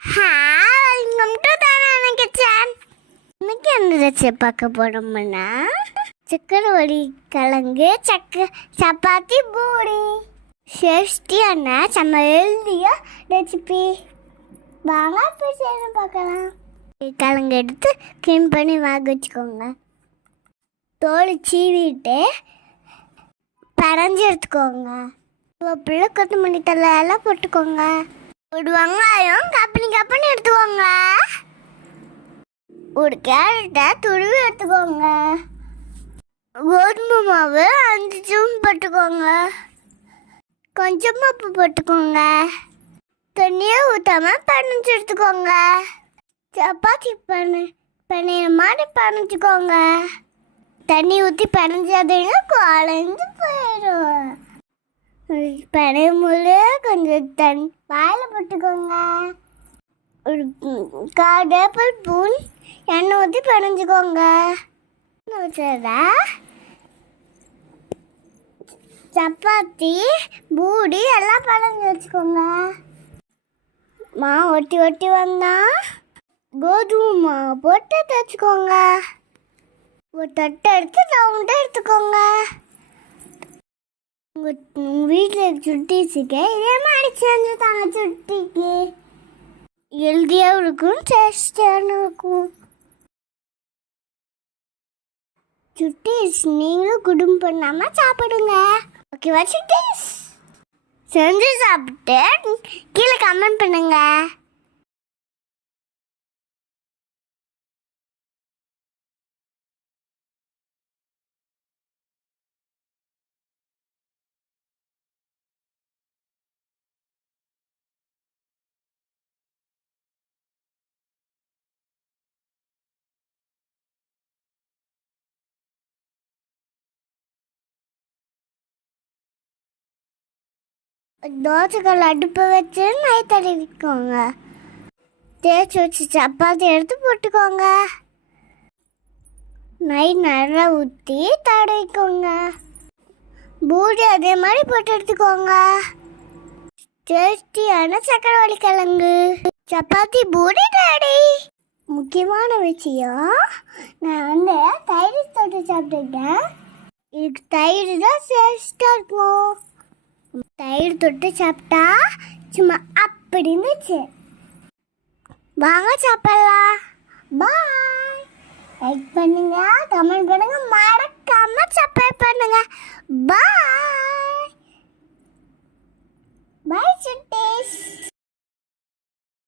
Hi, welcome to தானா kitchen. இன்னைக்கு என்ன ரெசிபி பார்க்க போறோம்னா சக்கரவள்ளி கிழங்கு சப்பாத்தி பூரி. டேஸ்டியான செம்ம ஹெல்தியா ரெசிபி. வாங்க போய் செய்ய பார்க்கலாம். கிழங்கு எடுத்து க்ளீன் பண்ணி வாங்க வச்சுக்கோங்க. தோல் சீவிட்டு பறஞ்சு எடுத்துக்கோங்க. பிள்ளை கொத்தமல்லி தலை எல்லாம் போட்டுக்கோங்க. ஒரு வெங்காயம் கப்பனி எடுத்துக்கோங்க. ஒரு கேரட்டை துருவி எடுத்துக்கோங்க. கோதுமை மாவு 5 ஸ்பூன் போட்டுக்கோங்க. கொஞ்சம் உப்பு போட்டுக்கோங்க. தண்ணியை ஊற்றாம பனைஞ்சு எடுத்துக்கோங்க. சப்பாத்தி பனையிற மாதிரி பனைஞ்சுக்கோங்க. தண்ணி ஊற்றி பனைஞ்சதுன்னா குழஞ்சு போயிடும். பனைமுள்ள கொஞ்சம் வாயில் போட்டுக்கோங்க. ஒரு 1/4 டேபிள் ஸ்பூன் எண்ணெய் ஊற்றி பனைஞ்சுக்கோங்க. சப்பாத்தி பூரி எல்லாம் பனைஞ்சு வச்சுக்கோங்க. மாவு ஒட்டி ஒட்டி வந்தால் கோதுமை மாவு போட்டு தைச்சிக்கோங்க. ஒரு தட்டை எடுத்து ரவுண்டாக எடுத்துக்கோங்க. உங்கள் வீட்டில் சுட்டிச்சுக்கு இதே மாதிரி செஞ்சு தாங்க. சுட்டிக்கு ஹெல்தியாகவும் இருக்கும், டேஸ்டியாகவும் இருக்கும். சுட்டிஸ் நீங்களும் குடும்பம் பண்ணாமல் சாப்பிடுங்க. ஓகேவா சுட்டிஸ்? செஞ்சு சாப்பிட்டு கீழே கமெண்ட் பண்ணுங்க. தோசைக்கல் அடுப்பு வச்சு நெய் தடவிக்கோங்க. தேய்ச்சி வச்சு சப்பாத்தி எடுத்து போட்டுக்கோங்க. நெய் நல்லா ஊற்றி தடவிக்கோங்க. பூரி அதே மாதிரி போட்டு எடுத்துக்கோங்க. டேஸ்டியான சக்கரவள்ளி கிழங்கு சப்பாத்தி பூரி ரெடி. முக்கியமான விஷயம், நான் தயிர் தொட்டு சாப்பிட்டுட்டேன். இதுக்கு தயிர் தான் டேஸ்டாக இருக்கும். தயிர் தொட்டு சாப்பிட்டா சும்மா அப்படி இருந்துச்சு. வாங்க சாப்பிடலாம். பாய். லைக் பண்ணுங்க, கமெண்ட் பண்ணுங்க, மறக்காம சப்ஸ்கிரைப் பண்ணுங்க. பாய் பாய் சுட்டீஸ்.